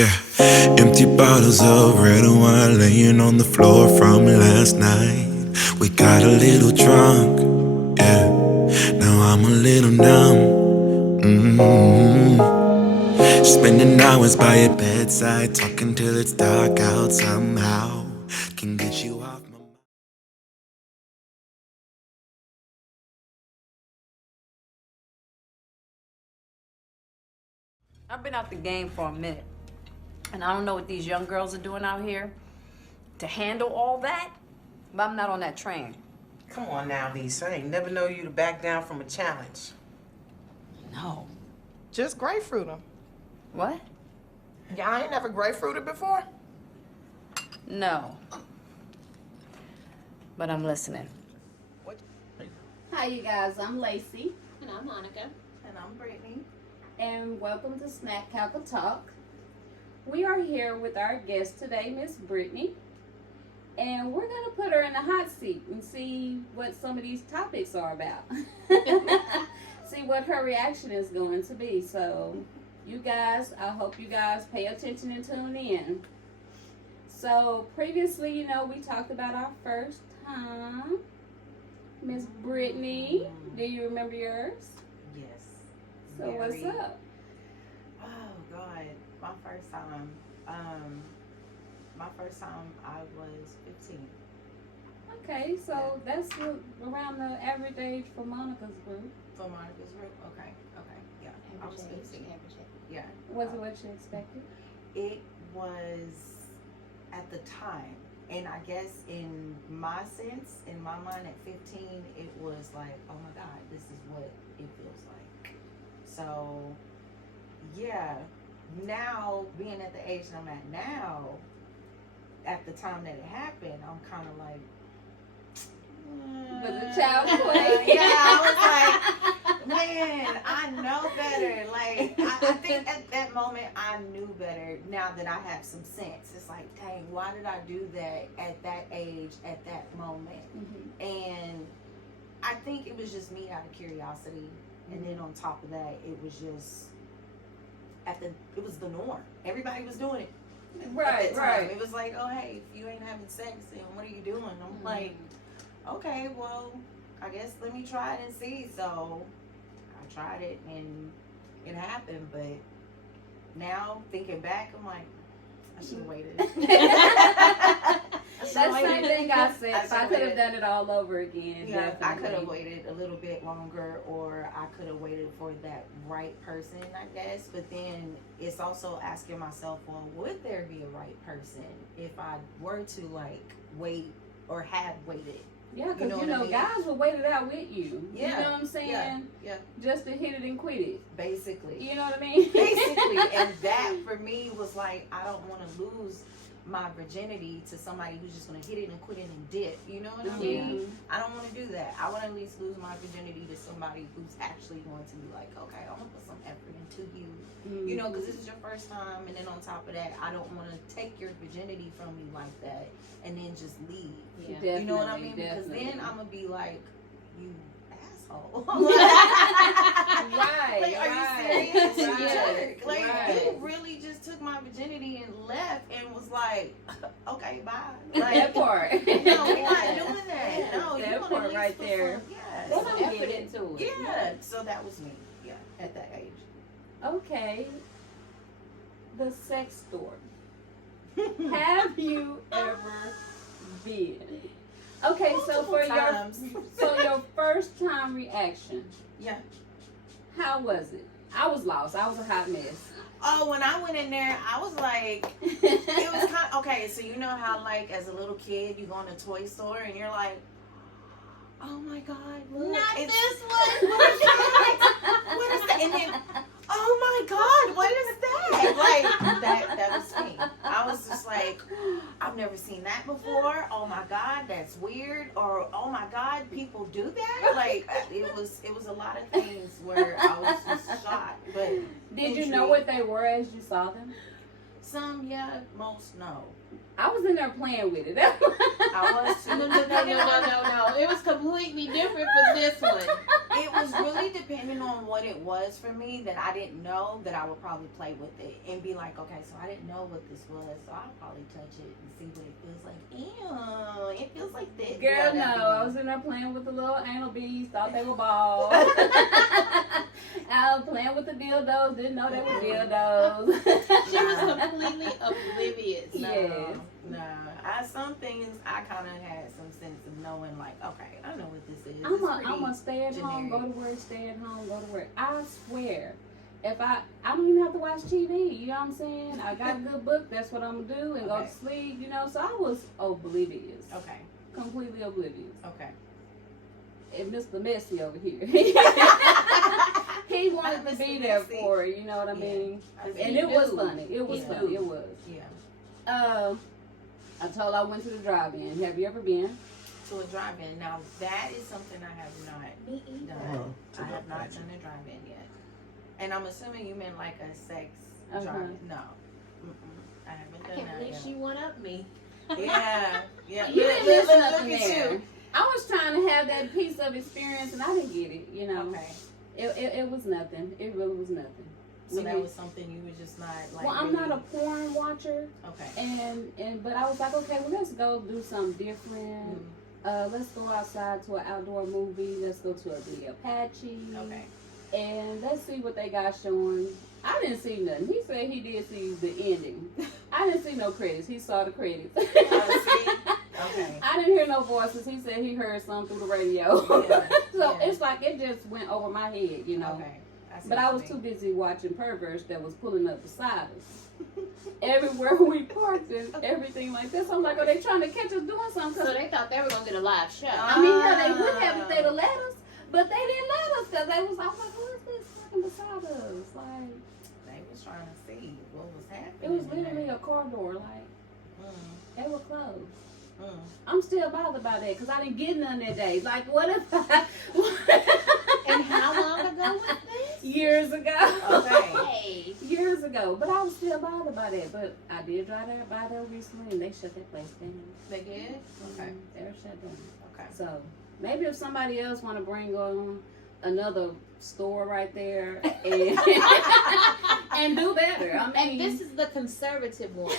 Yeah, empty bottles of red wine laying on the floor from last night. We got a little drunk, yeah. Now I'm a little numb. Spending hours by your bedside, talking till it's dark out somehow. Can get you off my mind. I've been out the game for a minute, and I don't know what these young girls are doing out here to handle all that, but I'm not on that train. Come on now, Lisa. I ain't never know you to back down from a challenge. No. Just grapefruit them. What? Y'all ain't never grapefruited before? No. But I'm listening. What? Hi, you guys. I'm Lacy. And I'm Monica. And I'm Britnie. And welcome to Snack Calca Talk. We are here with our guest today, Miss Britnie. And we're going to put her in the hot seat and see what some of these topics are about. See what her reaction is going to be. So, you guys, I hope you guys pay attention and tune in. So, previously, we talked about our first time. Miss Britnie, do you remember yours? Yes. So what's up? Oh God, my first time. I was 15. Okay, so that's around the average age for Monica's group. For Monica's group, okay, yeah. I was 15. Yeah. Was it what you expected? It was at the time, and I guess in my sense, in my mind at 15, it was like, oh my God, this is what it feels like. So, yeah, now being at the age that I'm at now, at the time that it happened, I'm kind of like, was it child play? Yeah, I was like, man, I know better. Like, I think at that moment I knew better. Now that I have some sense, it's like, dang, why did I do that at that age, at that moment? Mm-hmm. And I think it was just me out of curiosity. And then on top of that, it was just it was the norm. Everybody was doing it. Right. It was like, oh hey, if you ain't having sex, then what are you doing? I'm like, okay, well, I guess let me try it and see. So I tried it and it happened. But now thinking back, I'm like, I should have waited. That's the same thing I said. If I could have done it all over again, yeah, definitely. I could have waited a little bit longer, or I could have waited for that right person, I guess. But then it's also asking myself, well, would there be a right person if I were to wait or have waited? Yeah, because I mean? Guys will wait it out with you. Yeah. You know what I'm saying? Yeah. Just to hit it and quit it. Basically. You know what I mean? Basically. And that for me was like, I don't want to lose my virginity to somebody who's just going to hit it and quit it and dip. You know what I mean? I don't want to do that. I want to at least lose my virginity to somebody who's actually going to be like, okay, I'm going to put some effort into you. You know, because this is your first time. And then on top of that, I don't want to take your virginity from you like that and then just leave. Yeah. You know what I mean? Definitely. Because then I'm going to be like, you asshole. Right. Like, are you serious? Right. Like, right. you really just took my virginity and left and was like, okay, bye. Like, That part. no, we're not doing that. No, that you part want to right there. Yeah. Put So some effort into it. yeah. So that was me. Yeah. At that age. Okay. The sex store. Have you ever been? Okay, so for your first time reaction. Yeah. How was it? I was lost. I was a hot mess. Oh, when I went in there, I was like, it was kind of, okay, so you know how, like, as a little kid, you go in a toy store and you're like, oh my God, look. Not it's, this one. What is that? What is that? And then, oh my God, what is that? Like, that was me. I was just like, I've never seen that before. Oh my God, that's weird. Or, oh my God, people do that? Like, it was a lot of things where I was just shocked. But did you know what they were as you saw them? Some, yeah. Most, no. I was in there playing with it. I was too. No. It was completely different for this one. It was really depending on what it was for me that I didn't know that I would probably play with it and be like, okay, so I didn't know what this was, so I'll probably touch it and see what it feels like. Ew, it feels like this. Girl, no. I was in there playing with the little anal beads, thought they were balls. I was playing with the dildos, didn't know they were dildos. She was completely oblivious. Yes. No. Some things I kind of had some sense of knowing, like, okay, I know what this is. I'm a stay at home, go to work, stay at home, go to work. I swear, if I don't even have to watch TV, you know what I'm saying? I got a good book, that's what I'm gonna do, and go to sleep, you know. So I was oblivious. Okay. Completely oblivious. Okay. And Mr. Messy over here. He wanted to be there for it, you know what I mean? And it was funny. It was funny. It was. Yeah. I told I went to the drive-in. Have you ever been? To a drive-in. Now, that is something I have not done. I have not done a drive-in yet. And I'm assuming you meant like a sex drive-in. No. I haven't done I can't believe she one-upped me. Yeah. You didn't listen up in Look at there. you. I was trying to have that piece of experience, and I didn't get it, you know. Okay. It was nothing. It really was nothing. So that was something you were just not like. Well, I'm not a porn watcher. Okay. But I was like, okay, well, let's go do something different. Let's go outside to an outdoor movie. Let's go to the Apache. Okay. And let's see what they got showing. I didn't see nothing. He said he did see the ending. I didn't see no credits. He saw the credits. Okay. I didn't hear no voices. He said he heard some through the radio. So it's like it just went over my head, you know. Okay. But I was too busy watching perverts that was pulling up beside us. Everywhere we parked and everything like this. I'm like, are they trying to catch us doing something? So they thought they were going to get a live show. I mean, yeah, they would have if they'd have let us. But they didn't let us because they was like, who is this fucking beside us? Like, they was trying to see what was happening. it was literally a car door. Like, they were closed. Mm. I'm still bothered by that because I didn't get none that day. Like, what if I... And how long ago was this? Years ago. Okay. Years ago. But I was still bothered by that. But I did drive by there recently and they shut that place down. They did? Okay. They were shut down. Okay. So, maybe if somebody else want to bring on another store right there and, and do better. I mean, And this is the conservative one.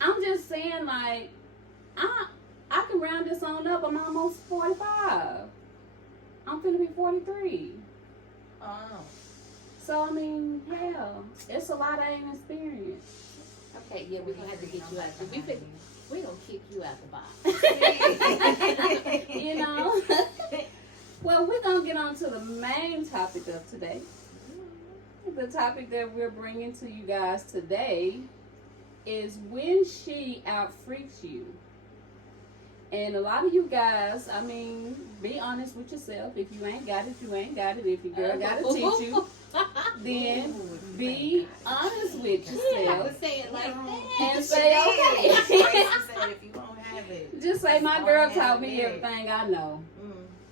I'm just saying, like, I can round this on up. I'm almost 45. I'm finna be 43. Oh. So, I mean, hell, it's a lot I ain't experienced. Okay, yeah, we're going to have to get you out. We're going to kick you out the box. You know? Well, we're going to get on to the main topic of today. The topic that we're bringing to you guys today is when she out-freaks you. And a lot of you guys, I mean, be honest with yourself. If you ain't got it, you ain't got it. If your girl got to teach you, then be honest with You have yourself. to say it like that. And say, okay. Said if you don't have it. Just say, my girl taught me everything I know.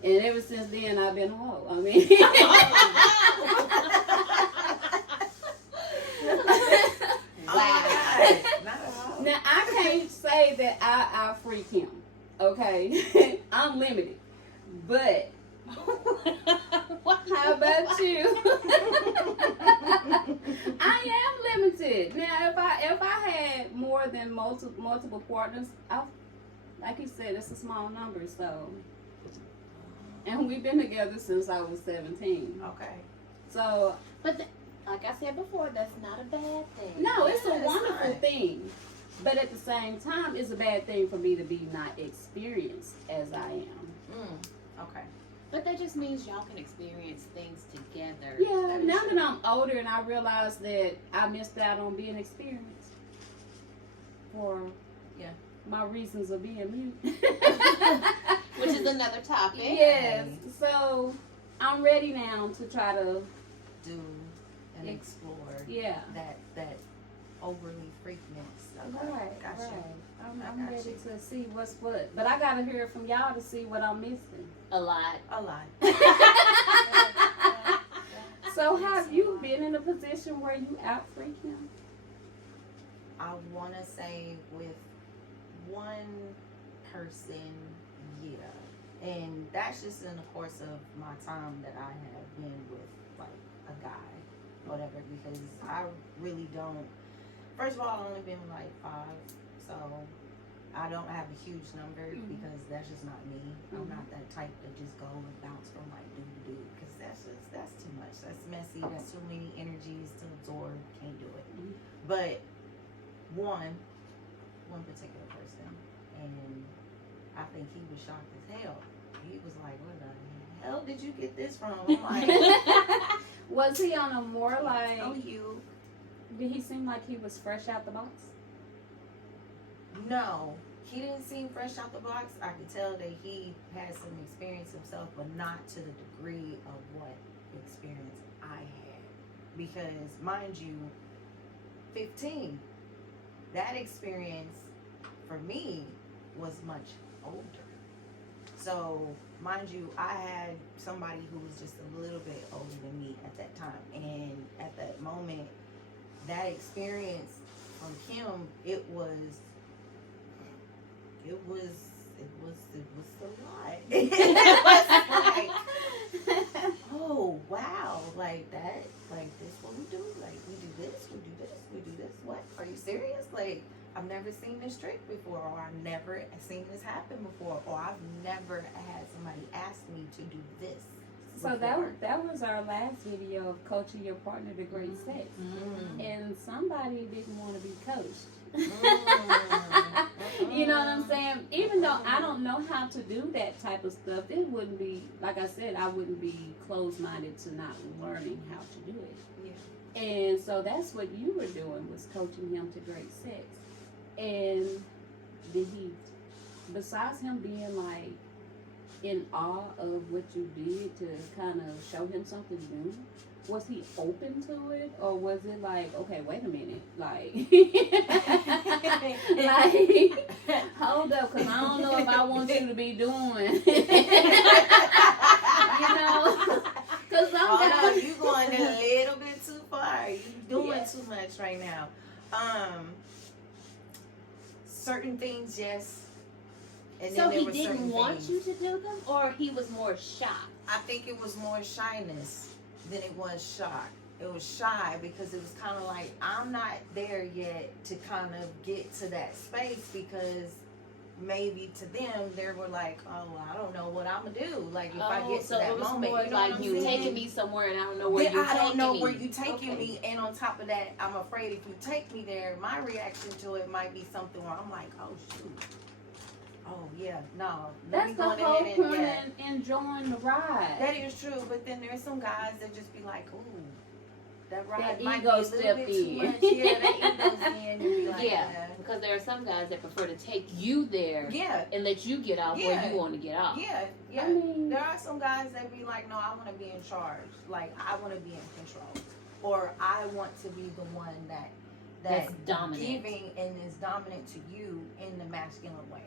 And ever since then, I've been a hoe. I mean... Wow. Now, I can't say that I freak him, okay? I'm limited. But, how about you? I am limited. Now, if I had more than multiple partners, like you said, it's a small number, so... And we've been together since I was 17. Okay. So... But like I said before, that's not a bad thing. No, it's a wonderful thing. But at the same time, it's a bad thing for me to be not experienced as I am. Okay. But that just means y'all can experience things together. Yeah, now that I'm older and I realize that I missed out on being experienced for my reasons of being mute. Which is another topic. Yes. So I'm ready now to try to do and explore that overly freakness. Okay. Right. Gotcha. Right. I'm ready to see what's what. But I gotta hear it from y'all to see what I'm missing. A lot. So have you been in a position where you out freak him? I want to say with one person, yeah. And that's just in the course of my time that I have been with, like, a guy, whatever, because I really don't. First of all, I've only been with, like, 5, so I don't have a huge number because that's just not me. I'm not that type to just go and bounce from, like, dude to dude, because that's too much. That's messy. That's too many energies to absorb. Can't do it. But one particular person, and I think he was shocked as hell. He was like, "Where the hell did you get this from?" I'm like, Was he on a more like? "Oh, you." Did he seem like he was fresh out the box? No, he didn't seem fresh out the box. I could tell that he had some experience himself, but not to the degree of what experience I had. Because, mind you, 15, that experience for me was much older. So, mind you, I had somebody who was just a little bit older than me at that time. And at that moment, that experience from him, it was a lot. It was like, oh wow, like that, like this what we do, like we do this, we do this, we do this. What? Are you serious? Like, I've never seen this trick before, or I've never seen this happen before, or I've never had somebody ask me to do this. So before. that was our last video of coaching your partner to great sex, and somebody didn't want to be coached. You know what I'm saying? Even though I don't know how to do that type of stuff, it wouldn't be, like I said, I wouldn't be closed-minded to not learning how to do it. Yeah. And so that's what you were doing, was coaching him to great sex. And did he, besides him being like in awe of what you did to kind of show him something new, was he open to it, or was it like, okay, wait a minute, like, like, hold up, because I don't know if I want you to be doing, you know, because no, you going a little bit too far. You doing too much right now. Certain things, yes. And So then there he were didn't certain want things. you to do them, or he was more shocked? I think it was more shyness than it was shock. It was shy because it was kind of like, I'm not there yet to kind of get to that space, because maybe to them they were like, oh, I don't know what I'm gonna do. Like, if I get to so that it was moment, more you know like, what I'm you saying? taking me somewhere and I don't know where Then you're I taking me. don't know where you taking Okay. me, and on top of that, I'm afraid if you take me there, my reaction to it might be something where I'm like, oh shoot. Oh yeah, no. that's the whole point in enjoying the ride. That is true, but then there's some guys that just be like, ooh, that ride That might ego be a little stepped bit too in. much. Yeah, that ego's in. And be like, Yeah, because there are some guys that prefer to take you there yeah, and let you get off where Yeah. you want to get off. yeah, yeah. I mean, There are some guys that be like, no, I want to be in charge. Like, I want to be in control, or I want to be the one that's dominant. giving and is dominant to you in the masculine way.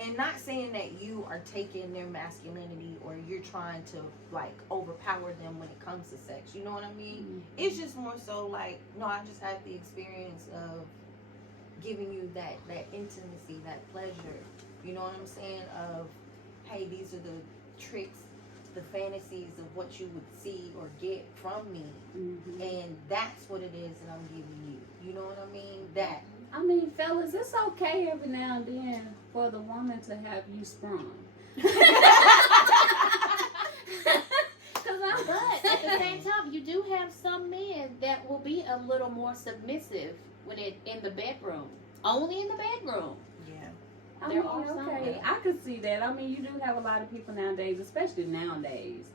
And not saying that you are taking their masculinity or you're trying to like overpower them when it comes to sex. You know what I mean? It's just more so like, no, I just had the experience of giving you that intimacy, that pleasure. You know what I'm saying? Of, hey, these are the tricks, the fantasies of what you would see or get from me. And that's what it is that I'm giving you. You know what I mean? That. I mean, fellas, it's okay every now and then for the woman to have you sprung. But at the same time, you do have some men that will be a little more submissive when it in the bedroom. Only in the bedroom. Yeah. I There mean, are some. okay, I could see that. I mean, you do have a lot of people nowadays, especially nowadays,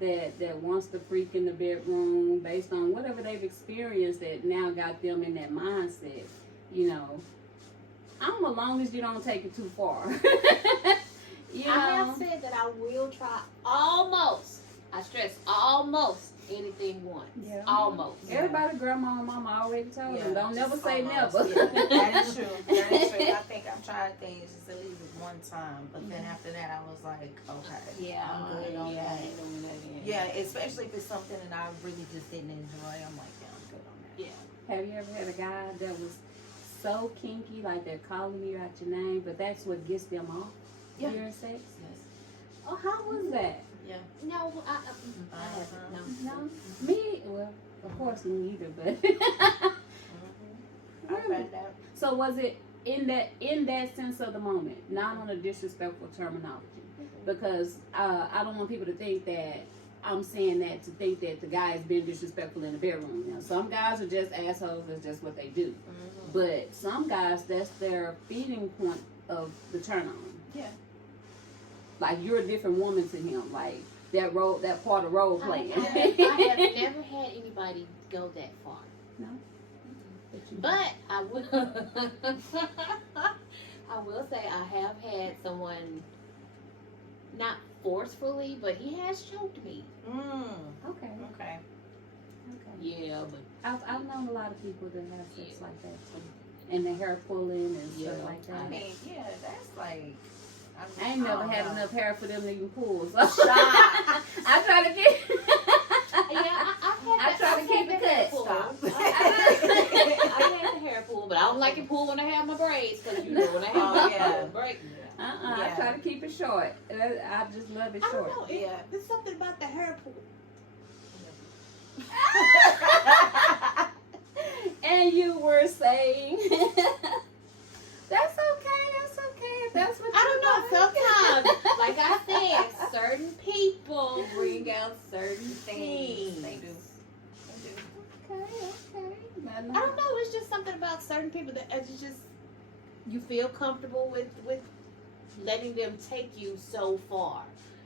that wants to freak in the bedroom based on whatever they've experienced that now got them in that mindset. You know, I'm as long as you don't take it too far. You know? I have said that I will try almost. I stress almost anything once. Yeah. Almost. Everybody, grandma and mama already told them, don't never say Almost, never. yeah. That is true. That is true. I think I've tried things just at least one time, but then after that, I was like, okay, Yeah, I'm good on yeah, that. I ain't doing that. Yeah, especially if it's something that I really just didn't enjoy. I'm like, yeah, I'm good on that. Yeah. Have you ever had a guy that was so kinky, like they're calling you out your name, but that's what gets them off during sex? Yes. Oh, how was that? No, I haven't. No. No? Me? Well, of course, me either, but. I read that. So was it in that sense of the moment, not on a disrespectful terminology? Because I don't want people to think that I'm saying that to think that the guy is being disrespectful in the bedroom. You know, some guys are just assholes. That's just what they do. But some guys, that's their feeding point of the turn on. Yeah. Like you're a different woman to him. Like that part of role playing. I have never had anybody go that far. No. But I will. I will say I have had someone, not forcefully, but he has choked me. Okay. Okay. Yeah, but I've known a lot of people that have sex like that too, and the hair pulling and stuff like that. I mean, yeah, that's like. I ain't never had enough hair for them to even pull. So. Shots. I try to get. I try to keep it cut. Stop. I had the hair pull, but I don't like it pull when I have my braids, because you know when I have my braids. I try to keep it short. I just love it I short. don't know. There's something about the hair pull. And you were saying that's okay. That's okay. That's what I don't know. Sometimes, like I said, certain people bring out certain things. They do. Okay. I don't know. It's just something about certain people that it's just you feel comfortable with letting them take you so far.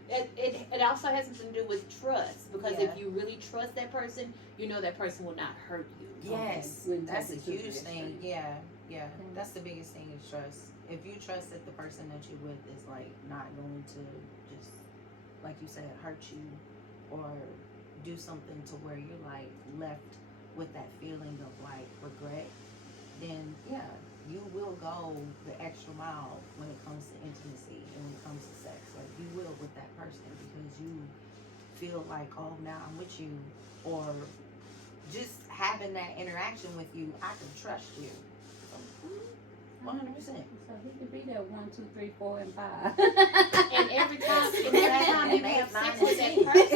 It also has something to do with trust, because if you really trust that person, you know that person will not hurt you. Yes, that's a huge thing. Yeah. That's the biggest thing is trust. If you trust that the person that you're with is like not going to just, like you said, hurt you or do something to where you're like left with that feeling of like regret, then you will go the extra mile when it comes to intimacy and when it comes to sex. Like you will with that person because you feel like, oh, now I'm with you, or just having that interaction with you, I can trust you. 100%. So he could be there 1, 2, 3, 4, and 5. And every time you have sex with that person,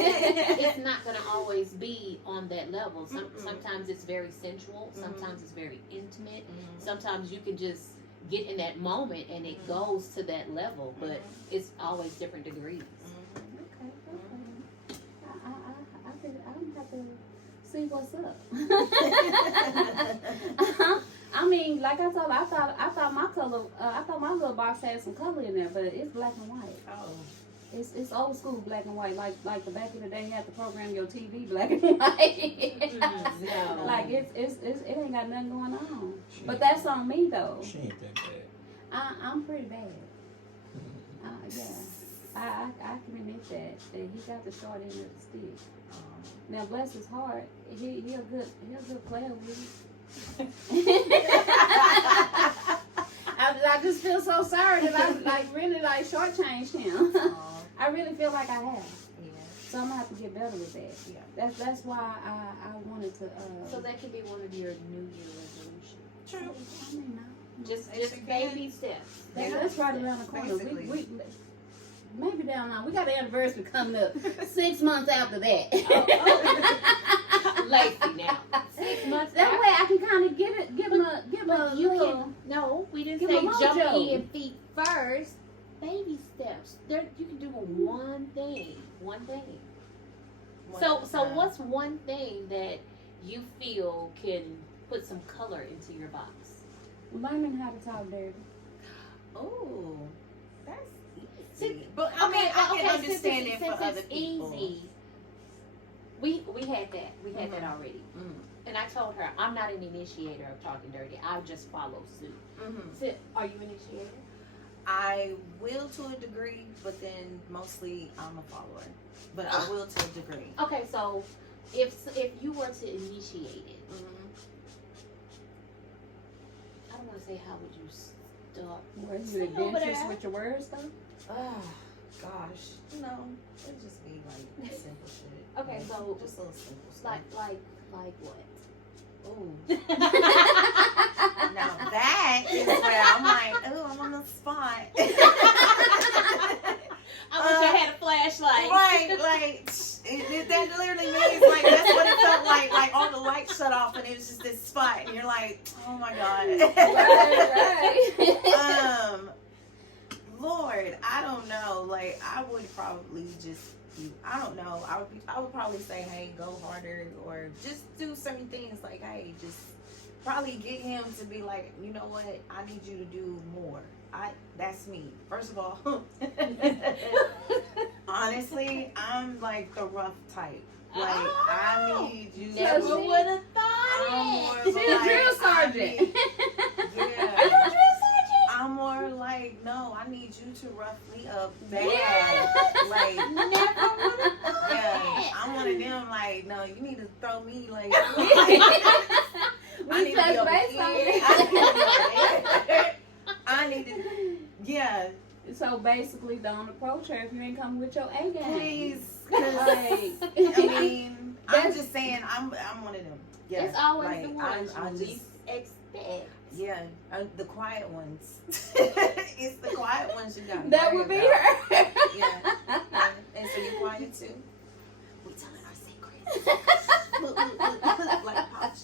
it's not going to always be on that level. Sometimes it's very sensual. Sometimes it's very intimate. Sometimes you can just get in that moment and it goes to that level, but it's always different degrees. Okay. I don't have to see what's up. I mean, like I told, I thought my color, I thought my little box had some color in there, but it's black and white. Oh. It's old school black and white, like the back in the day had to program your TV black and white. No. Like it ain't got nothing going on. But that's on me though. She ain't that bad. I'm pretty bad. Yeah. I can admit that he got the short end of the stick. Now bless his heart, he a good player with it. I just feel so sorry that I like really like shortchanged him. I really feel like I have. Yeah. So I'm gonna have to get better with that. Yeah. That's why I wanted to. So that could be one of your New Year resolutions. True. I mean, no. Just baby steps. That's right around the corner. We maybe down now. We got an anniversary coming up 6 months after that. Lacy now. 6 months. That way I can kind of give him a You little. can, no, we didn't Give say him a jump mojo. in feet first. Baby steps. There, you can do one thing. One thing. So what's one thing that you feel can put some color into your box? Learning how to talk dirty. Oh, that's See, easy. But I mean, I can understand it for other people. Easy. We had that. We had that already. And I told her, I'm not an initiator of talking dirty. I just follow suit. So, are you an initiator? I will to a degree, but then mostly I'm a follower. But I will to a degree. Okay, so if you were to initiate it, I don't want to say how would you start. Were you adventurous with your words though? Oh, gosh. No, it'd just be like simple shit. Okay, Like, so just little simple stuff. like what? Ooh. Now that all the lights shut off and it was just this spot and you're like, oh my God. Right. Lord, I don't know. Like, I would probably just, I don't know. I would probably say, hey, go harder, or just do certain things. Like, hey, just probably get him to be like, you know what? I need you to do more. That's me. First of all, honestly, I'm like the rough type. Like, I need you. Never would have thought it. She's a drill sergeant. Yeah. Are you a drill sergeant? I'm more like, no, I need you to rough me up bad. Yes. Like, Never would have thought yeah, it. I'm one of them, like, no, you need to throw me, like, We touch base on it. I need to, yeah, So basically, don't approach her if you ain't coming with your A game. please. Like, I mean, I'm That's- just saying, I'm one of them. Yeah, It's always like, the ones I you just, least expect. yeah, the quiet ones. It's the quiet ones you got. that would be her. Yeah. And so you're quiet too? We telling our secrets. Like, posh.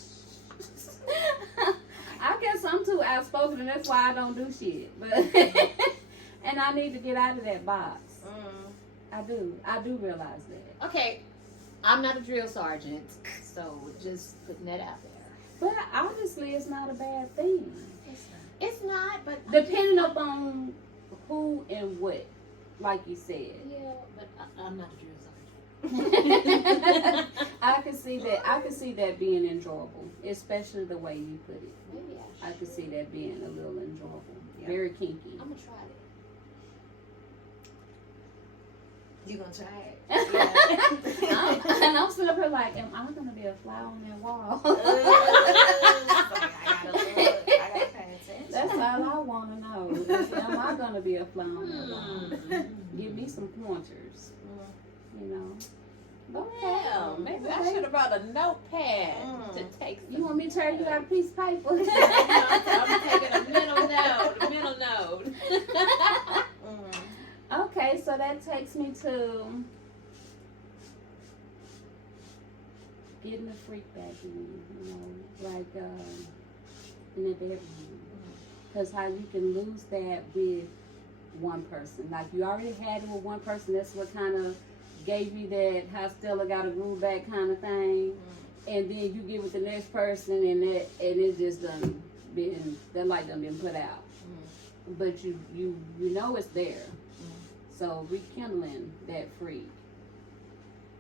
I guess I'm too outspoken, and that's why I don't do shit. But and I need to get out of that box. I do realize that. Okay, I'm not a drill sergeant, so just putting that out there. But honestly, it's not a bad thing. It's not, but Depending upon who and what, like you said. yeah, but I'm not a drill sergeant. I can see that. I can see that being enjoyable, especially the way you put it. Maybe I could see that being a little enjoyable, Yeah. very kinky. I'm gonna try it. You gonna try it? Yeah. And I'm still up here like, am I gonna be a fly on that wall? I gotta pay attention. That's all I want to know. Is, am I gonna be a fly on that wall? Give me some pointers. You know. Okay. Well, maybe I should have brought a notepad to take some. You want me to turn you out a piece of paper? I'm taking a mental note. Okay, so that takes me to getting the freak back in, you know, like in the bedroom. Because how you can lose that with one person. Like you already had it with one person, that's what kind of gave you that how Stella got a groove back kind of thing. And then you get with the next person and it just done been, that light done been put out. But you know it's there. So rekindling that freak.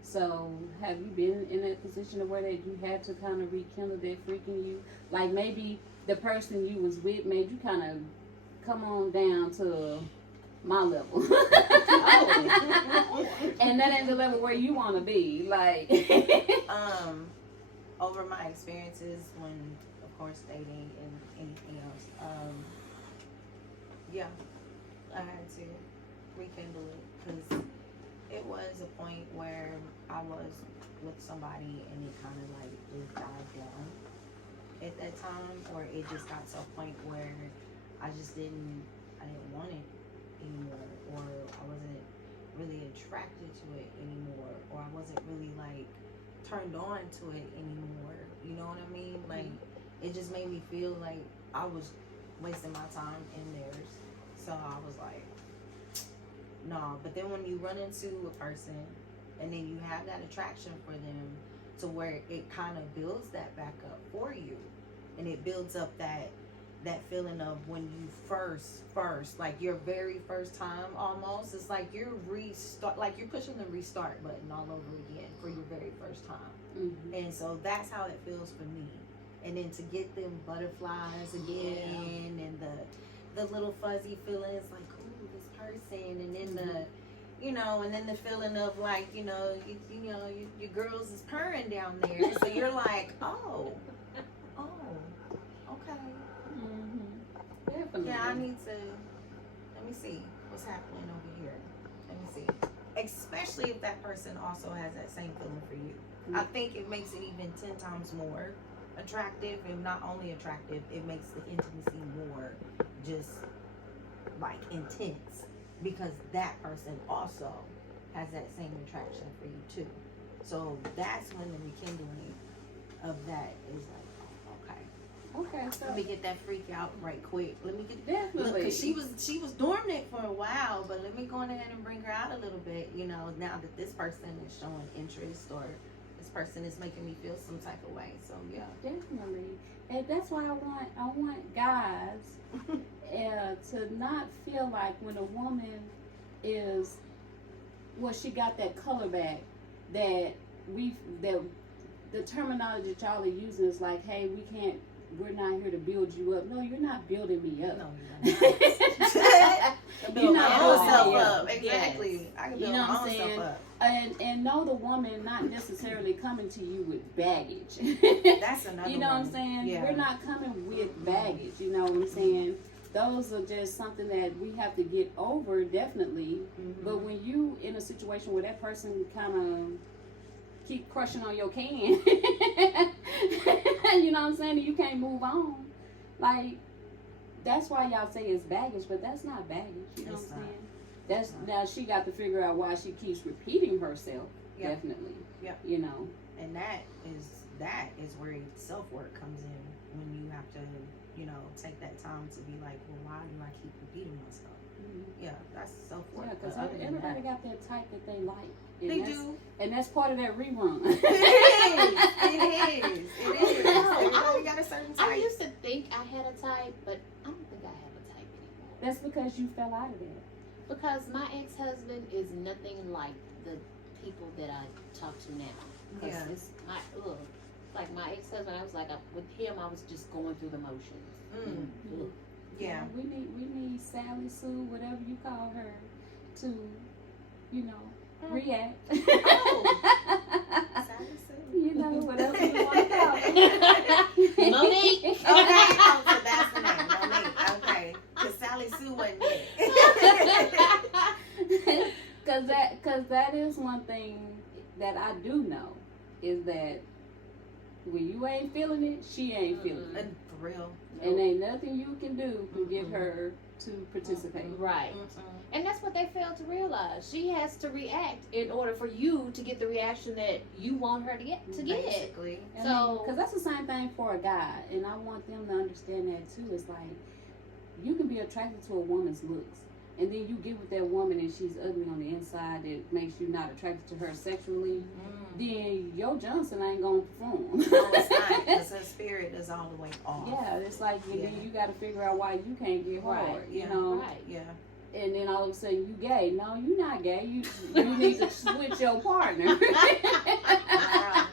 So have you been in that position of where that you had to kind of rekindle that freak in you? Like maybe the person you was with made you kind of come on down to my level. And that ain't the level where you want to be. Like over my experiences when, of course, dating and anything else, yeah, I had to rekindle it because it was a point where I was with somebody and it kind of like just died down at that time, or it just got to a point where I didn't want it anymore, or I wasn't really attracted to it anymore, or I wasn't really like turned on to it anymore. You know what I mean? Like it just made me feel like I was wasting my time and theirs. So I was like, no. But then when you run into a person and then you have that attraction for them to where it kind of builds that back up for you, and it builds up that feeling of when you first like your very first time, almost it's like you're pushing the restart button all over again for your very first time. And so that's how it feels for me. And then to get them butterflies again, and the little fuzzy feelings like, ooh, this person, and then the feeling of like, your girls is purring down there. So you're like, oh, okay. definitely. Yeah, let me see what's happening over here. Let me see. Especially if that person also has that same feeling for you. I think it makes it even 10 times more attractive, and not only attractive, it makes the intimacy more just like intense, because that person also has that same attraction for you too. So that's when the rekindling of that is like, oh, okay. Okay, so Let me get that freak out right quick. Let me get definitely. Cause she was dormant for a while, but let me go ahead and bring her out a little bit. You know, now that this person is showing interest or this person is making me feel some type of way. So yeah, Definitely, and that's why I want guys to not feel like when a woman is, well, she got that color back, that the terminology that y'all are using is like, hey, we're not here to build you up. No, you're not building me up. no, you're not. I build my own self up. Exactly. Yes. I can You build know my what own I'm saying? self up. And know the woman not necessarily coming to you with baggage. That's another You know one. what I'm saying? Yeah. We're not coming with baggage. You know what I'm saying? Those are just something that we have to get over, definitely. Mm-hmm. But when you in a situation where that person kind of keep crushing on your can, you know what I'm saying? And you can't move on. Like, that's why y'all say it's baggage, but that's not baggage. You know It's what I'm not. saying? That's now she got to figure out why she keeps repeating herself. Yep. Definitely. Yep. You know. And that is where self work comes in, when you have to, you know, take that time to be like, well, why do I keep repeating myself? Yeah, that's self work. Yeah, because everybody got their type that they like. And They that's- do. And that's part of that rerun. It is. Everybody got a certain I type. used to think I had a type, but I don't think I have a type anymore. That's because you fell out of that. Because my ex-husband is nothing like the people that I talk to now. Because Yeah. it's like my ex-husband, I was like, with him, I was just going through the motions. Ugh. Yeah. We need Sally Sue, whatever you call her, to, you know, react. Sally Sue. You know, whatever you want to call her. Monique. Okay, so that's the name, Monique. Okay, because Sally Sue wasn't it. Cause that is one thing that I do know, is that when you ain't feeling it, she ain't feeling it. And for real. And ain't nothing you can do to get her to participate. Right. And that's what they fail to realize. She has to react in order for you to get the reaction that you want her to get. Basically. So, because that's the same thing for a guy, and I want them to understand that too. It's like, you can be attracted to a woman's looks, and then you get with that woman and she's ugly on the inside, that makes you not attracted to her sexually, then your Johnson ain't gonna perform. No, it's not, because her spirit is all the way off. Yeah, it's like then you got to figure out why you can't get hard. Right, You yeah, know, right. Yeah. and then all of a sudden you gay. No, you're not gay. You need to switch your partner. Wow.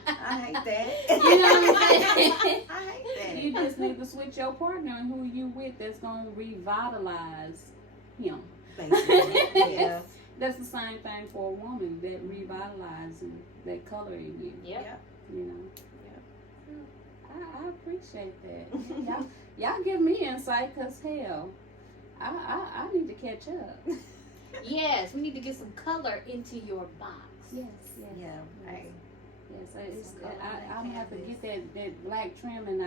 I hate that. You know what I'm saying? I hate that. You just need to switch your partner and who you with that's gonna revitalize him. Basically, yeah. That's the same thing for a woman, that revitalizes that color in you. Yep. You know. I appreciate that. Y'all give me insight, cause hell, I need to catch up. Yes, we need to get some color into your box. Yes. Yeah. Hey. Yes, I'm gonna have to get that black trimming.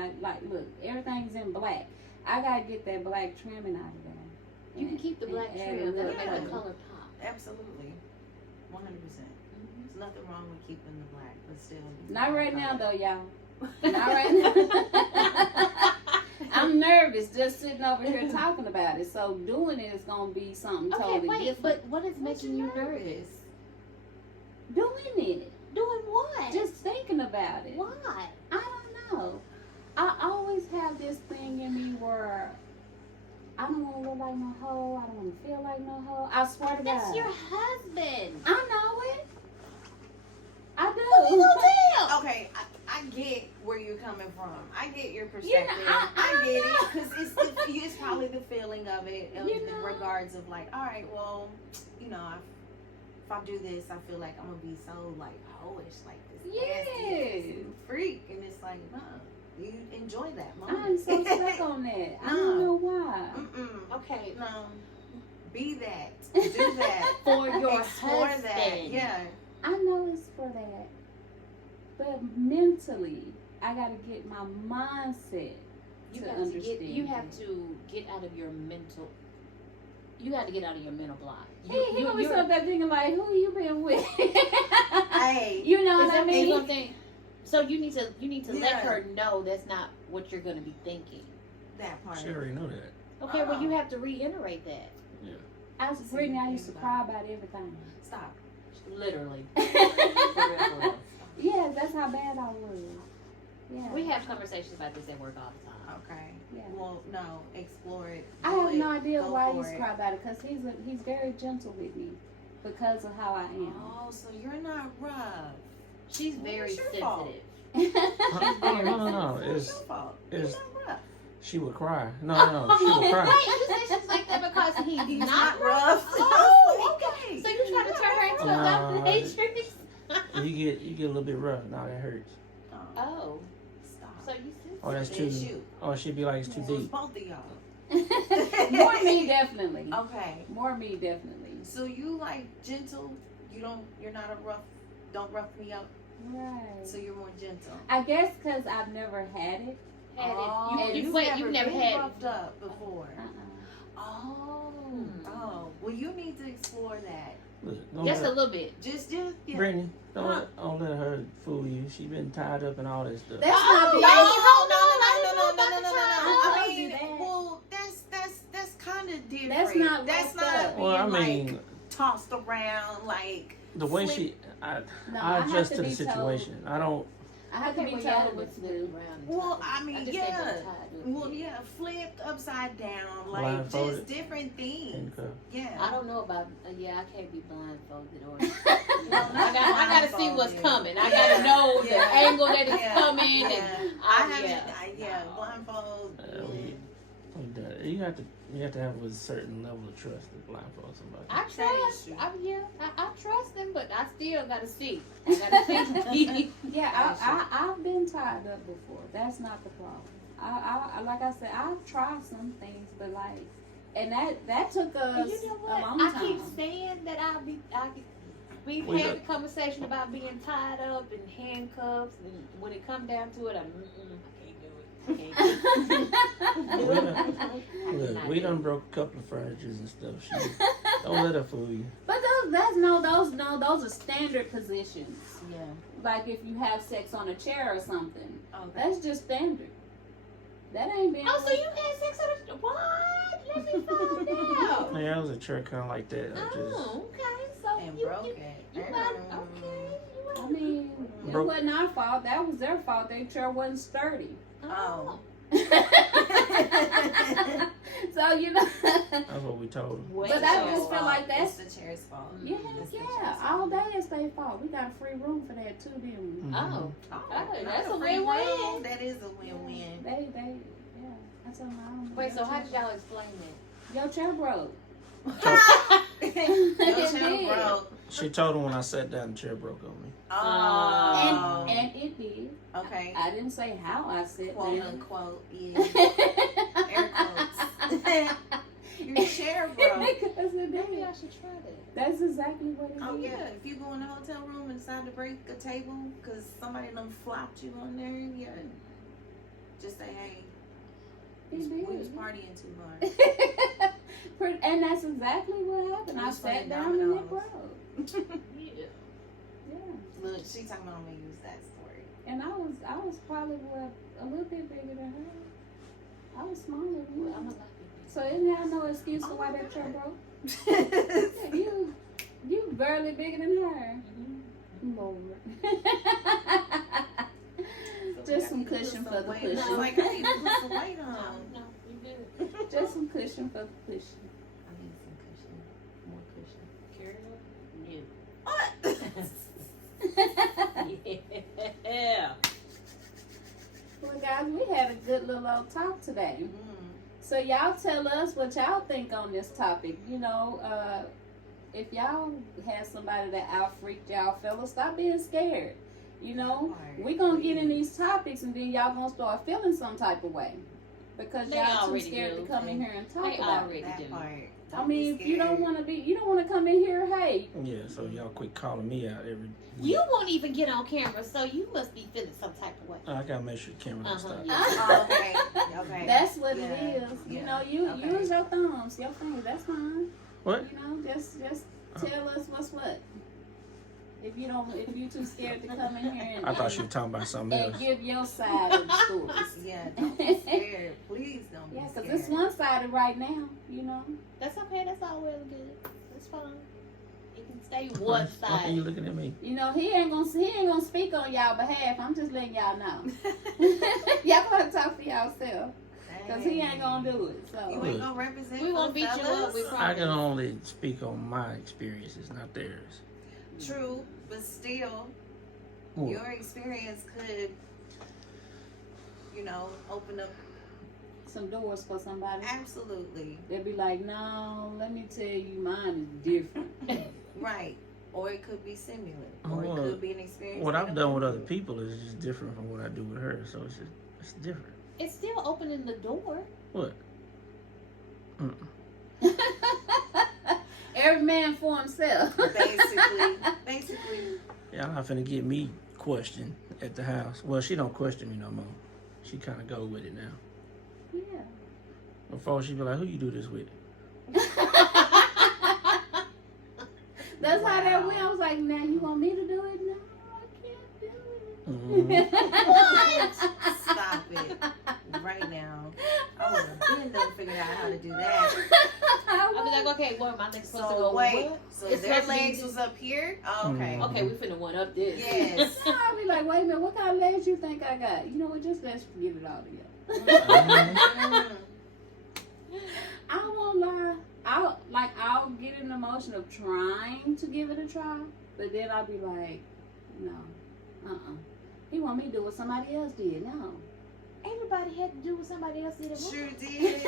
Look, everything's in black. I gotta get that black trimming out of there. You can keep the black and add trim. a That'll little make the color. color pop. Absolutely. 100%. There's nothing wrong with keeping the black, but still. Not right now, though, y'all. Not right now. I'm nervous just sitting over here talking about it. So doing it is gonna be something Okay, totally wait, different. but what is making you nervous? Doing it, Doing what? just thinking about it. Why? I don't know. I always have this thing in me where I don't want to look like no hoe. I don't want to feel like no hoe. I swear to God. That's your husband. I know it. I do. Who you gonna tell? Okay, I get where you're coming from. I get your perspective. I I get know. it, because it's probably the feeling of it, in regards of like, all right, well, you know, if I do this, I feel like I'm gonna be so like hoish, like this nasty freak, and it's like, no, you enjoy that moment. I'm so stuck on that. I don't know why. Okay. No, be that, do that, For your explore husband. that, yeah. I know it's for that, but mentally, I gotta get my mindset You to have to understand. get. You have to get out of your mental. You got to get out of your mental block. He gonna be sitting up there thinking like, who you been with? Hey, You know Is what I that mean? something? So you need to let Yeah. her know that's not what you're gonna be thinking. That part. She already know that. Okay, well you have to reiterate that. Yeah. I was Brittany. I used to cry about everything. Stop. Literally. For real, for real. Yeah, that's how bad I was. Yeah. We have conversations about this at work all the time. Okay. Yeah. Well, no, explore it. I Do have it. no idea Go why for he's it. cry about it, because he's very gentle with me because of how I am. Oh, so you're not rough. She's Well, very it's your fault. sensitive. No. It's your fault. You're It's not rough. she would cry. No, she would cry. Wait, you say she's like that because he's He's not not rough. Oh, okay. So you're trying to turn her into a love No. matrix? You get a little bit rough. Now that hurts. Oh, Stop. so you sensitive. Oh, that's It's too. you. Oh, she'd be like it's too So it's deep. both of y'all. More me, definitely. Okay. More me, definitely. So you like gentle. You're not a rough. Don't rough me up. Right. So you're more gentle. I guess because I've never had it. Had Oh, it. you've You've never been had roughed up before. Uh-uh. Oh. Hmm. Oh. Well, you need to explore that. Look, don't Just a let, little bit. Just yeah. Brittany, don't let her fool you. She been tied up in all this stuff. That's not the No, I I told you mean, that. well, that's kind of different. That's not That's roughed not up. being Well, I mean, like tossed around like. the way flip- she, No, I have adjust to to the be told. situation. I don't. I have to be well, y'all told what to do. Well, I mean, just yeah. ain't gonna tie it. Well, yeah, flipped upside down, like Blindfolded. just different things. Handcuff. Yeah. I don't know about. Yeah, I can't be blindfolded or. Well, I gotta see what's blindfolded. coming. I gotta know the Yeah. angle that it's Yeah. coming, Yeah. and I haven't. yeah. Blindfold. You have to have a certain level of trust to blindfold somebody. I That is trust. true. I trust them, but I still gotta see. I gotta see. Yeah, I've been tied up before. That's not the problem. I like I said, I've tried some things, but like, and that took us You know a what? long I time. keep saying that we've We had got- the conversation about being tied up and handcuffs, and when it come down to it, I can't do it. I can't do it. Look, we done broke a couple of furnitures and stuff. Don't let her fool you. But those are standard positions. Yeah. Like if you have sex on a chair or something, Okay. that's just standard. That ain't being. Oh, so you had sex on a what? Let me find out. Yeah, I was a chair kind of like that. I just Oh, okay. So And you broke you, it. you got okay. You I mean, it Broke- wasn't our fault. That was their fault. Their chair wasn't sturdy. Oh. So you know. that's what we told her. Wait, But I so- just feel like that's. It's the chair's fault. Yeah, It's the yeah. chair's All fault. day it's their fault. We got a free room for that too, didn't we? Oh, Oh, Hey, not that's a free win-win. room. That is a win-win. They, yeah. I told them, I don't know. wait. So Your how did chair- y'all explain that? Your chair broke. Your It chair did. broke. She told her when I sat down, the chair broke on me. Oh. And it did. Okay. I didn't say how I said Quote that. unquote. Yeah. Air quotes. Your chair broke. Because it Maybe did. I should try that. That's exactly what it Oh is. yeah, if you go in a hotel room and decide to break a table because somebody done flopped you on there, yeah, just say, hey, It we did. was partying too hard. And that's exactly what happened. We I was sat playing down and it dominoes. broke. Yeah. Yeah. Look, she talking about I'm gonna use that story. And I was probably a little bit bigger than her. I was smaller than Well, her. I'm a lucky So it didn't have no excuse for Oh why my that chair God. broke. That's You barely bigger than her. Lord. Just some cushion for the cushion. Like I need to put some weight No, on. no, you good. Just some cushion for the cushion. I need some cushion, more cushion. Carry Yeah. Well, guys, we had a good little old talk today. Mm. So y'all tell us what y'all think on this topic. You know, if y'all had somebody that out freaked y'all, fellas, stop being scared. You know, we gonna get in these topics and then y'all gonna start feeling some type of way because They y'all too already scared do. to come in here and talk They about already it. That do. part. I mean, if you don't want to come in here, hey, Yeah, so y'all quit calling me out every. You won't even get on camera, so you must be feeling some type of way. I gotta make sure the camera don't Uh-huh, stop. yeah. Oh, okay. Okay. that's what Yeah, it is. You yeah, know, you okay. use your thumbs, your fingers. That's fine. What? You know, just tell us what's what. If you too scared to come in here and I thought you were talking about something and else. give your side of the stories. Yeah, don't be scared. Please don't be Yeah, scared. because it's one-sided right now, you know. That's okay. That's all well and good. That's fine. You can stay one Why are you side. looking at me? You know, he ain't gonna speak on y'all behalf. I'm just letting y'all know. Y'all gonna talk for yourself. Because he ain't gonna do it. You So ain't gonna represent We won't for beat you fellas? up. We I promise. can only speak on my experiences, not theirs. True, but still, What? your experience could, open up. some doors for somebody. Absolutely. They'll be like, no, let me tell you, mine is different. Right. Or it could be similar. Or Well, it could be an experience. What they I've don't done with go other through. people is just different from what I do with her, so it's different. It's still opening the door. What? Every man for himself. Basically. Y'all not finna get me questioned at the house. Well, she don't question me no more. She kind of go with it now. Yeah. Before she be like, "Who you do this with?" That's how that went. I was like, now you want me to do it? No, I can't do Mhm. it. Stop it. Right now. I would have been done figured out how to do that. I'll be like, okay, what? My legs supposed to So go wait. what? So It's their supposed to be legs this- was up here? Oh, okay. Mhm. Okay, we finna one up this. Yes. I'll be like, wait a minute, what kind of legs you think I got? You know what? Just let's forget it all together. I won't lie. I'll get an emotion of trying to give it a try, but then I'll be like, no, He want me to do what somebody else did. No. Everybody had to do what somebody else did. Sure did.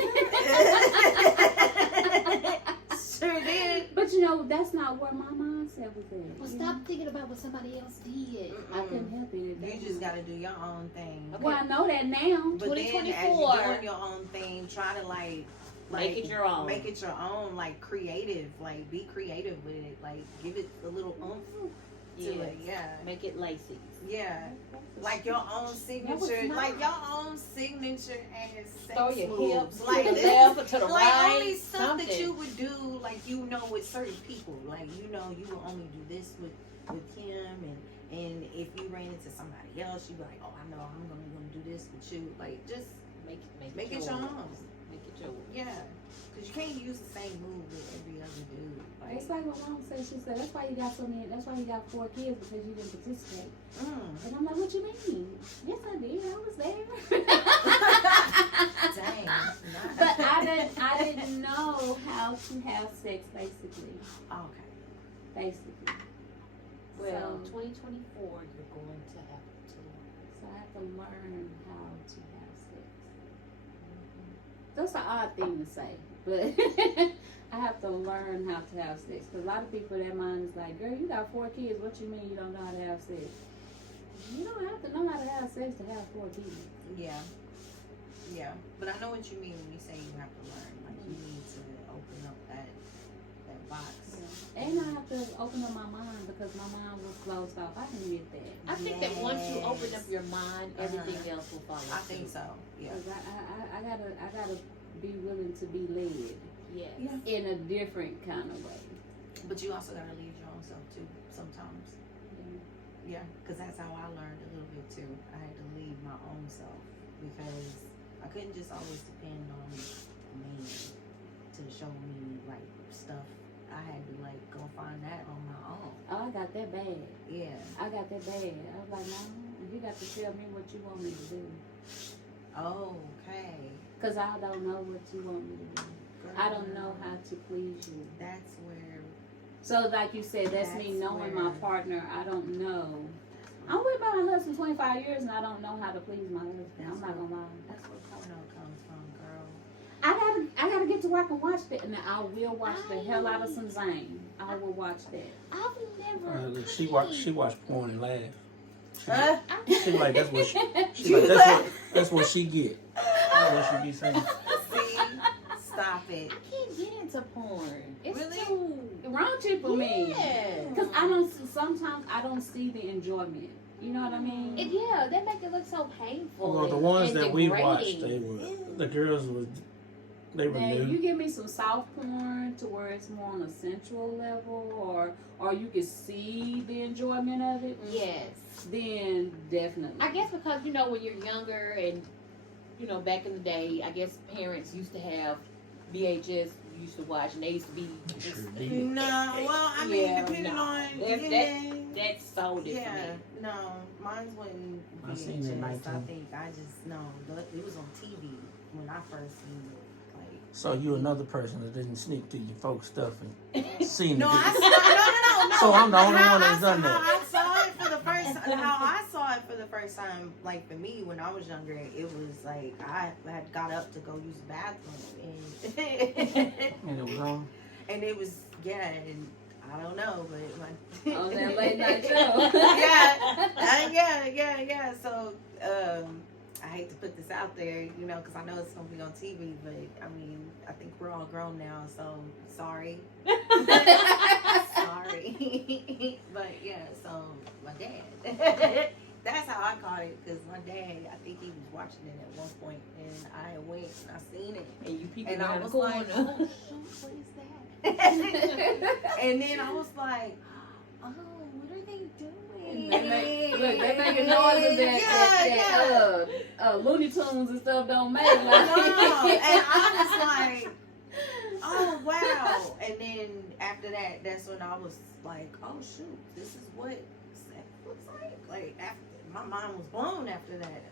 Sure did. But you know, that's not where my mindset was at. Well, you stop thinking about what somebody else did. know? I couldn't help it. You just gotta do your own thing. Well, I know that now. But then as 2024. you're doing your own thing, try to Make it your own. Make it your own, creative. Be creative with it. Give it a little oomph to it. Yeah. Make it Lacy. Yeah. Like your own signature. not. Your own signature and sex Throw your moves. hips to Like the this. left or to the Like right. only stuff something. that you would do, with certain people. You will only do this with him, and if you ran into somebody else, you'd be like, oh, I know I'm gonna do this with you. Just Make make it yours. your own. Make it yours. Yeah, because you can't use the same move with every other dude. It's like what mom said. She said, that's why you got 4 kids, because you didn't participate. And I'm like, what you mean? Yes, I did. I was there. Dang. But I didn't know how to have sex, basically. Okay. Basically. Well, So- 2024, you're going to have to. So I have to learn how to have sex. That's an odd thing to say, but I have to learn how to have sex. Because a lot of people, their mind is like, girl, you got 4 kids. What you mean you don't know how to have sex? You don't have to know how to have sex to have 4 kids. Yeah. Yeah. But I know what you mean when you say you have to learn. You need to open up that box. And I have to open up my mind, because my mind was closed off. I can admit that. I think that once you open up your mind, everything else will follow. I think so. Yeah. 'Cause I gotta be willing to be led Yes. in a different kind of way. But you also gotta lead your own self too sometimes. Yeah, because that's how I learned a little bit too. I had to lead my own self because I couldn't just always depend on men to show me stuff. I had to go find that on my own. Oh, I got that bad. Yeah. I got that bad. I was like, no, you got to tell me what you want me to do. Okay. Because I don't know what you want me to do. I don't know how to please you. That's where. So, like you said, that's me That's knowing where- my partner. I don't know. I'm with my husband 25 years and I don't know how to please my husband. I'm not gonna lie. That's where porno comes from, girl. I gotta get to work and watch that, and I will watch the hell out of some Zane. I will watch that. I've never. Look, she watch porn and laugh. Huh? She like that's what that's what she get. That's what she be saying. See? Stop it. I can't get into porn. It's Really? too. Raunchy for me. Yeah. Because sometimes I don't see the enjoyment. You know what I mean? That make it look so painful. Well, the ones and that we watched, degrading. the girls was They were Now, new. you give me some soft porn to where it's more on a sensual level, or you can see the enjoyment of it. Yes. Then definitely. I guess because when you're younger and back in the day, I guess parents used to have VHS you used to watch, and they used to be No, well, I mean, Yeah, depending no. on that's sold it yeah, for me. no, mine wasn't I seen it in VHS. I 19. think I just no, it was on TV when I first seen it. Like, So you another person that didn't sneak to your folks' stuff and seen no, it. I saw no. So I'm the only How one that's I done saw- that. How I saw it for the first how I saw it for the first time, like for me when I was younger, it was like I had got up to go use the bathroom And it was on. and it was and I don't know, but my On that late night show. yeah. So I hate to put this out there, because I know it's gonna be on TV, but I mean, I think we're all grown now, so sorry. Sorry. But yeah, so my dad. That's how I caught it, because my dad, I think he was watching it at one point, and I went and I seen it. And you peeked And I around the was corner. like, oh shoot, what is that? And then I was like, oh, what are they doing? They making noises that Looney Tunes and stuff don't make. Like. No, and I was like, oh wow. And then after that, that's when I was like, oh shoot, this is what sex looks like. Like after my mind was blown after that.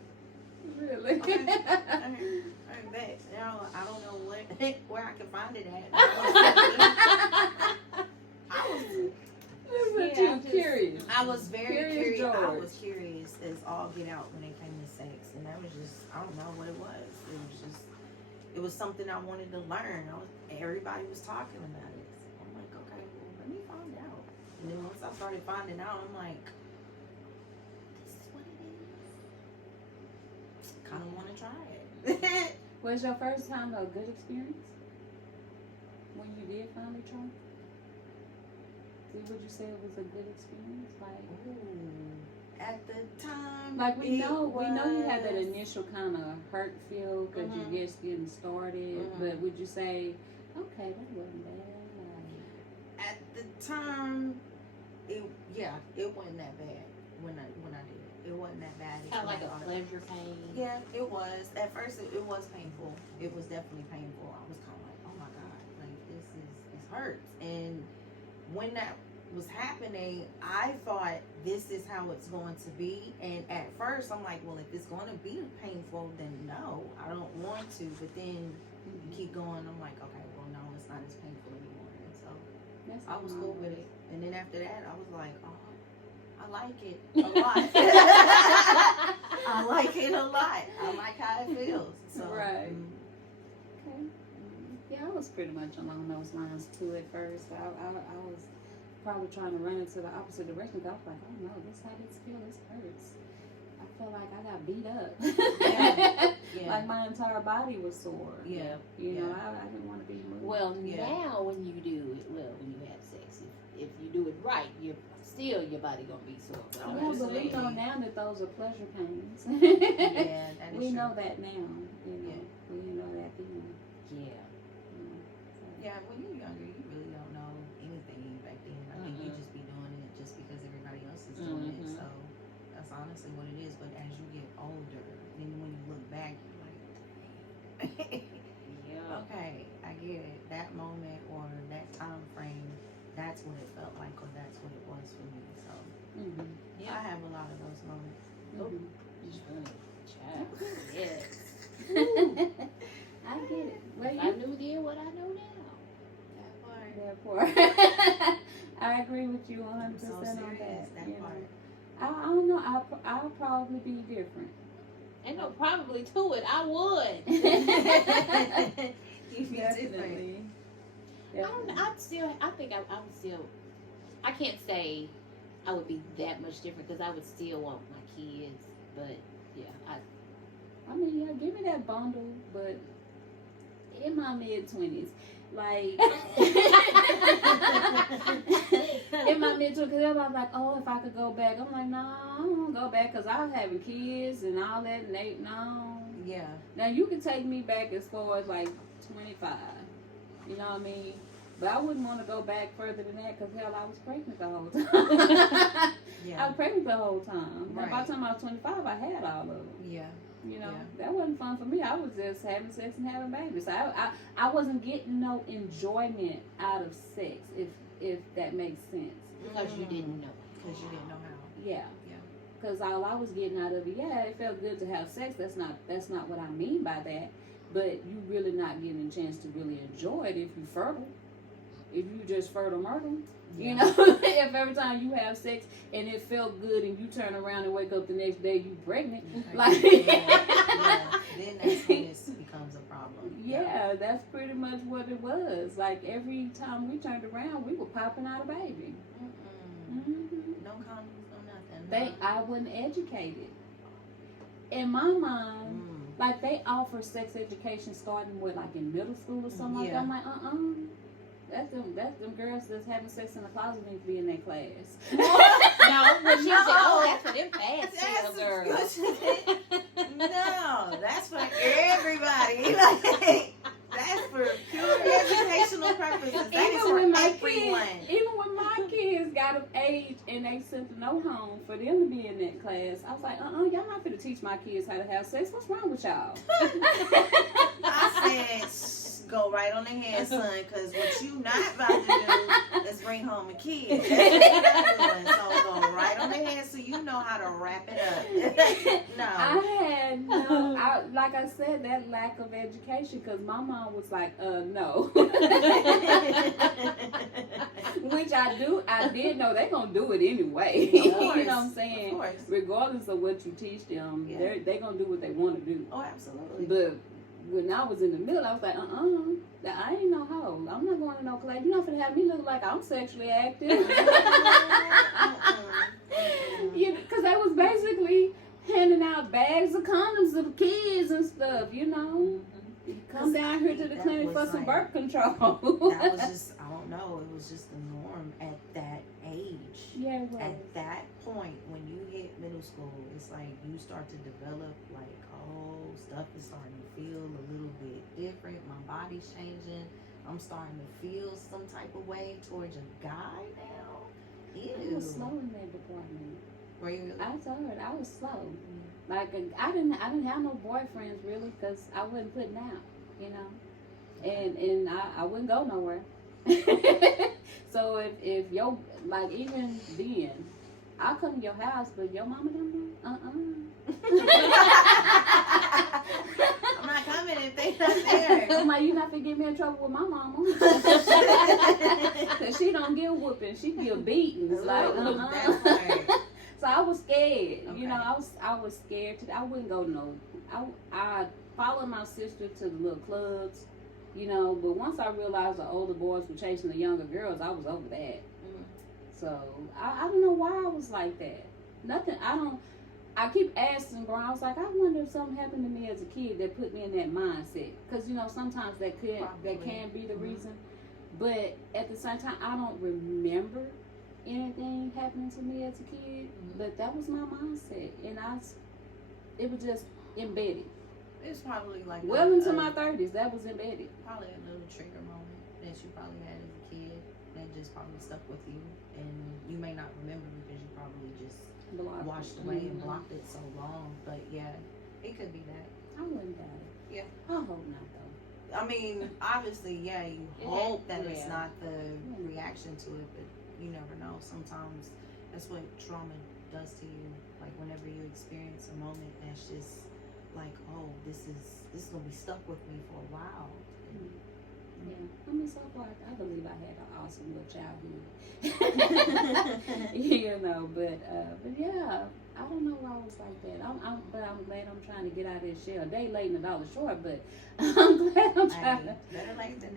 Really? Okay. I bet. Now I don't know where I can find it at. I was curious. I was very Curious curious. I George. was curious as all get out when it came to sex, and that was just I don't know what it was. It was something I wanted to learn. Everybody was talking about it. So I'm like, okay, well, let me find out. And then once I started finding out, I'm like, this is what it is. Kind of want to try it. Was your first time a good experience? When you did finally try? Would you say it was a good experience? Like, Ooh, at the time, like we know you had that was- initial kind of hurt feel because Mhm. you're just getting started. Mhm. But would you say, okay, that wasn't bad? Like, At the time, it wasn't that bad when I did it. It wasn't that bad. Kind of like a pleasure pain. Yeah, it was. At first, it was painful. It was definitely painful. I was kind of like, oh my god, like this hurts. And when that was happening, I thought this is how it's going to be. And at first, I'm like, well, if it's going to be painful, then no, I don't want to. But then you keep going. I'm like, okay, well, no, it's not as painful anymore. And so that's I was cool with it. And then after that, I was like, oh, I like it a lot. I like it a lot. I like how it feels. So, Right. Okay. Yeah, I was pretty much along those lines too at first. I was probably trying to run into the opposite direction. I was like, oh no, this how this feels. This hurts. I felt like I got beat up. Yeah. Like my entire body was sore. Yeah. You know, Yeah. I didn't want to be moved. Well, Yeah. now when you do it, when you have sex, if you do it right, your body gonna be sore. But I'm yeah, just but we saying, know now that those are pleasure pains. Yeah, that is we true. know that now. You know, Yeah. we know that then. yeah. Yeah, when you're younger, you really don't know anything back then. I think you just be doing it just because everybody else is doing it. So that's honestly what it is. But as you get older, then when you look back, you're like, Yeah. okay, I get it. That moment or that time frame, that's what it felt like, or that's what it was for me. So Yeah. I have a lot of those moments. Just funny. Child. Yes. I get it. Well, If I knew then what I know now. That part. Therefore, I agree with you 100% I'm so on serious. that. That You know, part. I don't know. I'll probably be different. Ain't no probably to it. I would. You be different. Definitely. I don't know. I think I would still. I can't say I would be that much different because I would still want my kids. But yeah, I mean, yeah, give me that bundle, but in my mid-20s, like in my mid-20s, because everybody's like, oh, if I could go back, I'm like, no, I don't want to go back because I was having kids and all that, and no. Yeah. Now you can take me back as far as like 25. You know what I mean? But I wouldn't want to go back further than that because, hell, I was pregnant the whole time. I Yeah. was pregnant the whole time. Right. By the time I was 25, I had all of them. Yeah. You know, Yeah. that wasn't fun for me. I was just having sex and having babies. I wasn't getting no enjoyment out of sex, if that makes sense. Because you didn't know. Because you didn't know how. Yeah. Yeah. Because all I was getting out of it, yeah, it felt good to have sex. That's not what I mean by that. But you really not getting a chance to really enjoy it if you fertile. If you just fertile myrtle. You know, if every time you have sex and it felt good and you turn around and wake up the next day you pregnant, like yeah. Then that's when it becomes a problem. Yeah, that's pretty much what it was. Like every time we turned around, we were popping out a baby. No condoms, no nothing. I wasn't educated. In my mind, like they offer sex education starting with like in middle school or something like that. I'm like, That's them girls that's having sex in the closet need to be in their class. No, when she said, oh, that's for them fast girls. No, that's for everybody. Like, that's for pure educational purposes. That is for everyone. Even when my kids got of age and they sent the no home for them to be in that class, I was like, y'all not finna teach my kids how to have sex. What's wrong with y'all? I said, go right on ahead, son, because what you not about to do is bring home a kid. That's what you're not doing. So go right on ahead so you know how to wrap it up. No. I had like I said, that lack of education because my mom was like, no. Which I did know they're going to do it anyway. You know what I'm saying? Regardless of what you teach them, they're going to do what they want to do. Oh, absolutely. But when I was in the middle, I was like, I ain't no hoe. I'm not going to no class. You're not going to have me look like I'm sexually active. Because they was basically handing out bags of condoms to the kids and stuff, you know. Come down here to the clinic for some birth control. That was just, I don't know, it was just the norm at that age. Yeah, it was. At that point, when you hit middle school, it's like you start to develop like, stuff is starting to feel a little bit different. My body's changing. I'm starting to feel some type of way towards a guy now. Ew. I was slow in that department. Were you really? I told her I was slow. Like I didn't have no boyfriends really because I wasn't putting out, you know, and I wouldn't go nowhere. So if your like even then, I'll come to your house, but your mama don't know. I'm not coming if they not there. I'm like, you not gonna get me in trouble with my mama. Cause she don't give whooping, she give beatings. Like, That's right. So I was scared. Okay. You know, I was scared. I wouldn't go no. I followed my sister to the little clubs, you know. But once I realized the older boys were chasing the younger girls, I was over that. So I don't know why I was like that. Nothing. I keep asking, bro. I was like, I wonder if something happened to me as a kid that put me in that mindset. Because you know, sometimes that can be the reason. But at the same time, I don't remember anything happening to me as a kid. But that was my mindset, and it was just embedded. It's probably like well into my 30s. That was embedded. Probably a little trigger moment that you probably had as a kid that just probably stuck with you, and you may not remember because you probably just washed away and blocked it so long. But yeah, it could be that. I wouldn't doubt it. Yeah. I hope not though. I mean, obviously, yeah, you hope that it's not the reaction to it, but you never know. Sometimes that's what trauma does to you. Like whenever you experience a moment that's just like, oh, this is gonna be stuck with me for a while. Yeah, I mean, so far I believe I had an awesome little childhood. You know, but yeah, I don't know why I was like that. But I'm glad I'm trying to get out of this shell. Day late and $1 short, but I'm glad I'm trying to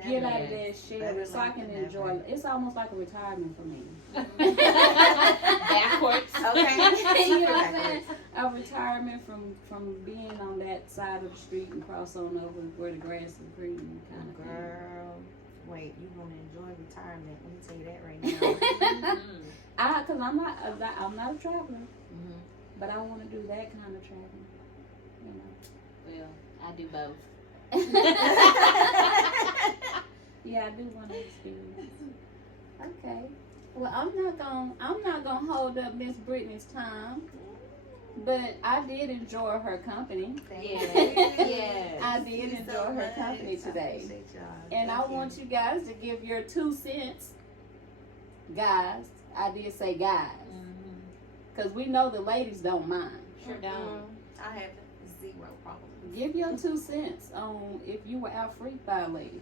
get out of that shell so I can enjoy it. It's almost like a retirement for me. Backwards. Okay. You know what I'm saying? A retirement from being on that side of the street and cross on over where the grass is green kind of Girl, wait, you gonna enjoy retirement? Let me tell you that right now. Cause I'm not a traveler, but I want to do that kind of traveling. You know. Well, I do both. Yeah, I do want to experience. Okay. Well, I'm not gonna hold up Miss Britney's time, but I did enjoy her company. Yes. I did enjoy her company today. And I want you guys to give your 2 cents. Guys, I did say guys. Because we know the ladies don't mind. Sure don't. I have 0 problem. Give your 2 cents on if you were out freaked by a lady.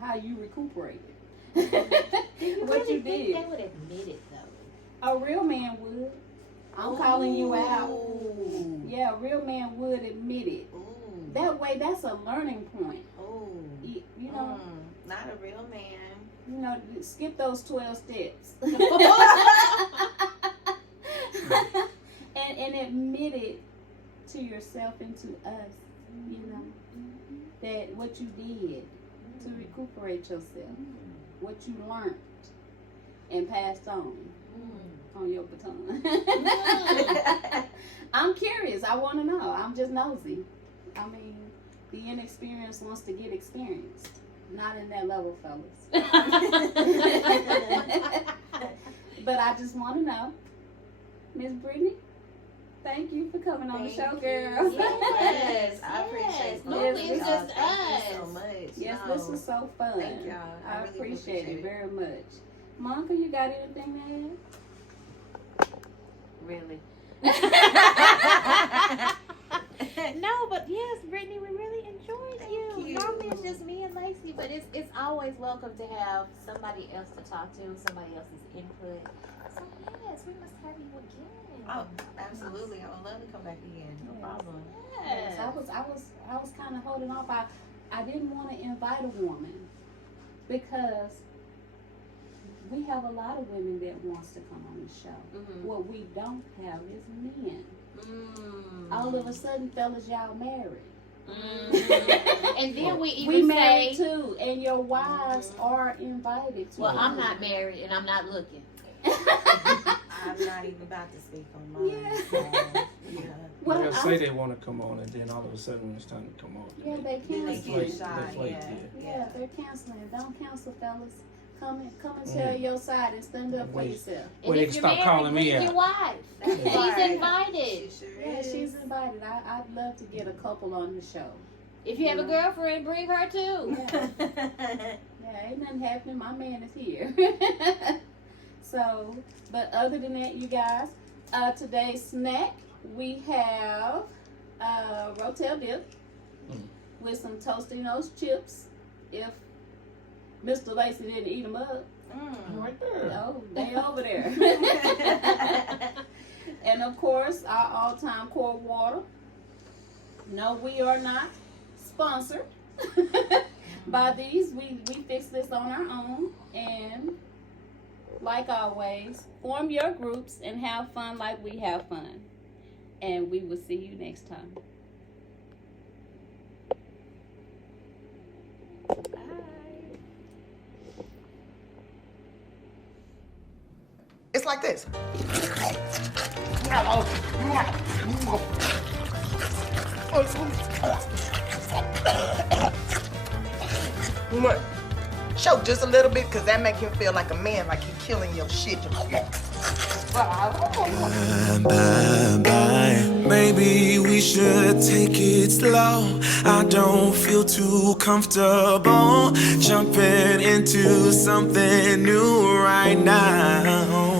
How you recuperated. What you think did. they would admit it though? A real man would. I'm calling you out. Yeah, a real man would admit it. That way, that's a learning point. You know, not a real man. you know, skip those 12 steps. and admit it to yourself and to us, you know, that what you did to recuperate yourself, what you learned and passed on your baton. I'm curious. I want to know. I'm just nosy. I mean, the inexperienced wants to get experienced. Not in that level, fellas. But I just want to know. Miss Britney, thank you for coming on the show, girl. Yes, I appreciate it. Normally it's just Thank you so us. much. Yes, No. this was so fun. Thank y'all. I really appreciate it very much. Monica, you got anything to add? Really? No, but yes, Britney, we really enjoyed you. Normally it's just me and Lacy, but it's always welcome to have somebody else to talk to, somebody else's input. So yes, we must have you again. Oh, absolutely. I would love to come back again. No problem. Yes, I was kind of holding off. I didn't want to invite a woman because we have a lot of women that wants to come on the show. What we don't have is men. All of a sudden, fellas, y'all married. And then we even We married say, too, and your wives are invited to. well, I'm not married and I'm not looking. I'm not even about to speak on mine. Yeah. So, yeah. Well, They'll say they want to come on, and then all of a sudden when it's time to come on, yeah, they Then they cancel. get flake, shy. they flake, Yeah, they're canceling. Don't cancel, fellas. Come and tell your side and stand up for Wait. yourself. Well, And they if can you're stop married, calling me bring out. your wife. She's invited. She sure Yeah, is. she's invited. I'd love to get a couple on the show. If you have a girlfriend, bring her too. Yeah, ain't nothing happening. My man is here. So, but other than that, you guys, today's snack, we have Rotel dip with some Tostinos chips. If Mr. Lacy didn't eat them up, right there. no, they over there. And of course, our all-time cold water. No, we are not sponsored by these. We fix this on our own. And like always, form your groups and have fun like we have fun. And we will see you next time. It's like this. Choke just a little bit, cause that make him feel like a man, like he killing your shit. Bye, bye. Maybe we should take it slow. I don't feel too comfortable jumping into something new right now.